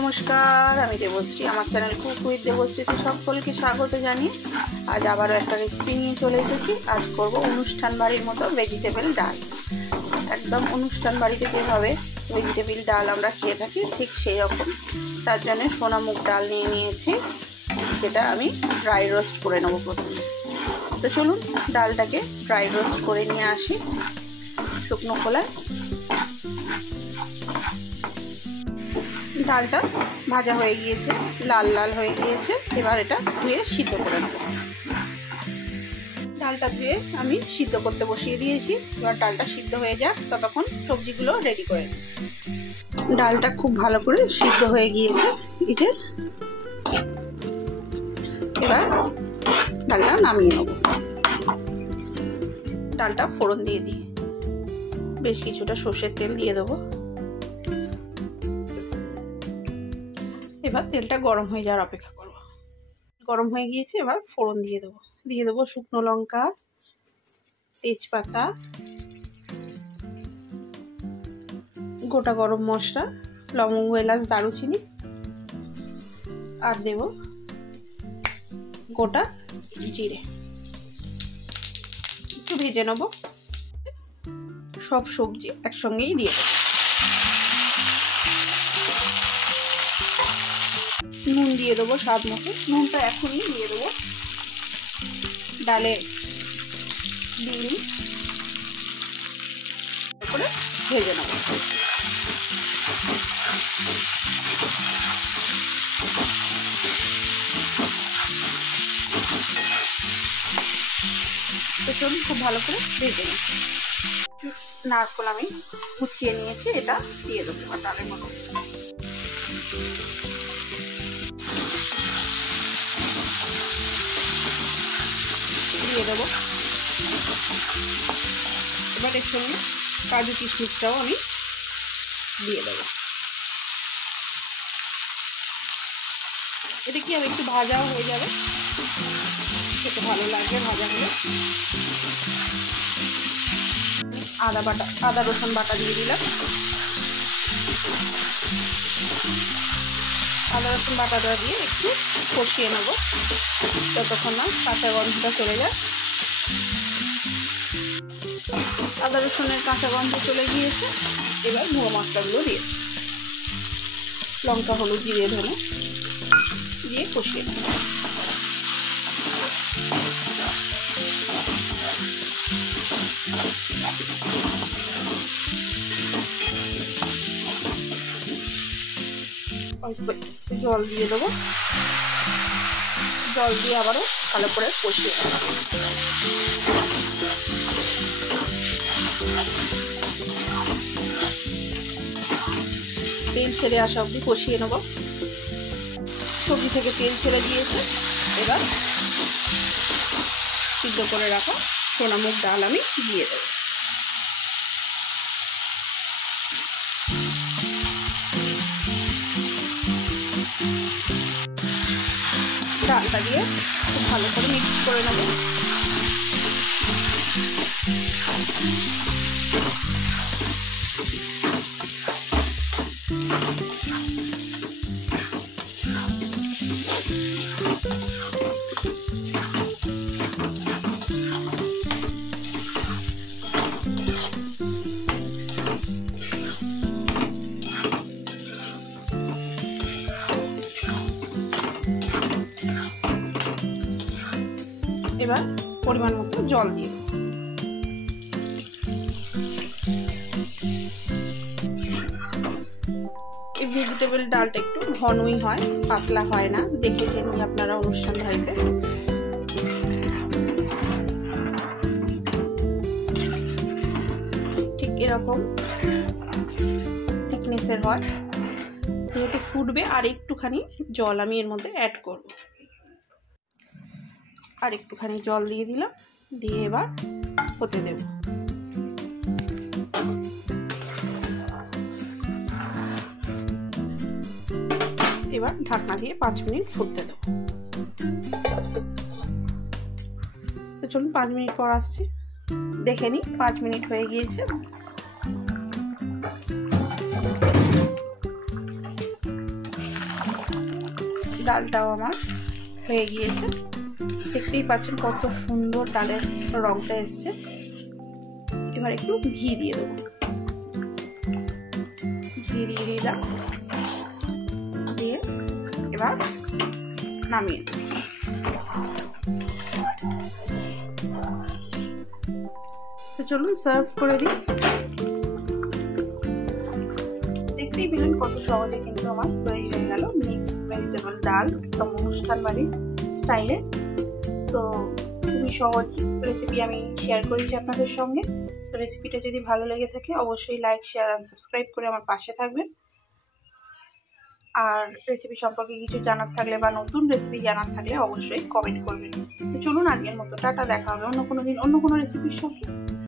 নমস্কার, আমি দেবশ্রী। আমার চ্যানেল কুক উইথ দেবশ্রীতে সকলকে স্বাগত জানিয়ে আজ আবারও একটা রেসিপি নিয়ে চলে এসেছি। আজ করব অনুষ্ঠান বাড়ির মতো ভেজিটেবল ডাল। একদম অনুষ্ঠান বাড়িতে যেভাবে ভেজিটেবল ডাল আমরা খেয়ে থাকি ঠিক সেই রকম। তার জন্য সোনা মুগ ডাল নিয়ে নিয়েছি, যেটা আমি ড্রাই রোস্ট করে নেবো প্রথমে। তো চলুন ডালটাকে ড্রাই রোস্ট করে নিয়ে আসি শুকনো খোলায়। ডালটা ভাজা হয়ে গিয়েছে, লাল লাল হয়ে গিয়েছে। এবার এটা ধুয়ে সিদ্ধ করে নেব। ডালটা ধুয়ে আমি সিদ্ধ করতে বসিয়ে দিয়েছি। এবার ডালটা সিদ্ধ হয়ে যাক, ততক্ষণ সবজিগুলো রেডি করে নিই। ডালটা খুব ভালো করে সিদ্ধ হয়ে গিয়েছে। এবার ডালটা নামিয়ে নেব। ডালটা ফোড়ন দিয়ে দিই, বেশ কিছুটা সর্ষের তেল দিয়ে দেবো। এবার তেলটা গরম হয়ে যাওয়ার অপেক্ষা করব। গরম হয়ে গিয়েছে, এবার ফোড়ন দিয়ে দেবো শুকনো লঙ্কা, তেজপাতা, গোটা গরম মশলা, লবঙ্গ, এলাচ, দারুচিনি, আর দেব গোটা জিরে। একটু ভেজে নেব। সব সবজি একসঙ্গেই দিয়ে দেবো। নুন দিয়ে দেবো স্বাদ মতো। নুনটা এখনই দিয়ে দেবো। ডালে দিয়ে করে ভেজে নেব। পেছন খুব ভালো করে ভেজে নিই। নারকেল আমি কুচিয়ে নিয়েছি, এটা দিয়ে দেবো ডালের মতো। দিয়ে দেবো। এবার এর সঙ্গে কাজু কিশমিশটাও আমি দিয়ে দেবো। এটা কি আর একটু ভাজাও হয়ে যাবে, খেতে ভালো লাগবে ভাজা হলে। আদা রসুন বাটা দিয়ে দিলাম। আদা রসুন বাটাটা দিয়ে একটু কষিয়ে নেব যতক্ষণ না কাঁচা গন্ধটা চলে যায়। আদা রসুনের কাঁচা গন্ধ চলে গিয়েছে। এবার গুঁড়ো মশলাগুলো দিয়ে লঙ্কা, হলুদ, জিরে, ধনে দিয়ে কষিয়ে নেব। অল্প জল দিয়ে দেবো। জল দিয়ে আবারও ভালো করে কষিয়ে নেব। তেল ছেড়ে আসা অবধি কষিয়ে নেব। সবজি থেকে তেল ছেড়ে দিয়েছে। এবার সিদ্ধ করে রাখা সোনা মুগ ডাল আমি দিয়ে দেবো। ডালটা দিয়ে খুব ভালো করে মিক্স করে নেব। এবার পরিমাণ মতো জল দিয়ে দেবো। এই ভেজিটেবল ডালটা একটু ঘনই হয়, পাতলা হয় না। দেখেছেন আপনারা অনুষ্ঠান বাড়িতে। ঠিক এরকম থিকনেসের হয়। যেহেতু ফুটবে, আর একটুখানি জল আমি এর মধ্যে অ্যাড করব। আর একটুখানি জল দিয়ে দিলাম। দিয়ে এবার হতে দেব। এবার ঢাকনা দিয়ে 5 মিনিট ফুটতে দেব। তো চলুন 5 মিনিট পর আসছি। দেখে নিই 5 মিনিট হয়ে গিয়েছে। ডালটাও আমার হয়ে গিয়েছে। দেখতেই পাচ্ছেন কত সুন্দর ডালের রংটা এসছে। এবার একটু ঘি দিয়ে দেবো, ঘি দিয়ে দিলাম, দিয়ে এবার নামিয়ে দেবো। তো চলুন সার্ভ করে দিই। দেখতেই পেলেন কত সহজে কিন্তু আমার তৈরি হয়ে গেল মিক্স ভেজিটেবল ডাল, একদম অনুষ্ঠান বাড়ির স্টাইলে। তো খুবই সহজ রেসিপি আমি শেয়ার করেছি আপনাদের সঙ্গে। তো রেসিপিটা যদি ভালো লেগে থাকে অবশ্যই লাইক, শেয়ার আর সাবস্ক্রাইব করে আমার পাশে থাকবেন। আর রেসিপি সম্পর্কে কিছু জানার থাকলে বা নতুন রেসিপি জানার থাকলে অবশ্যই কমেন্ট করবেন। তো চলুন আজকের মতো টাটা, দেখা হবে অন্য কোনো দিন অন্য কোনো রেসিপির সঙ্গে।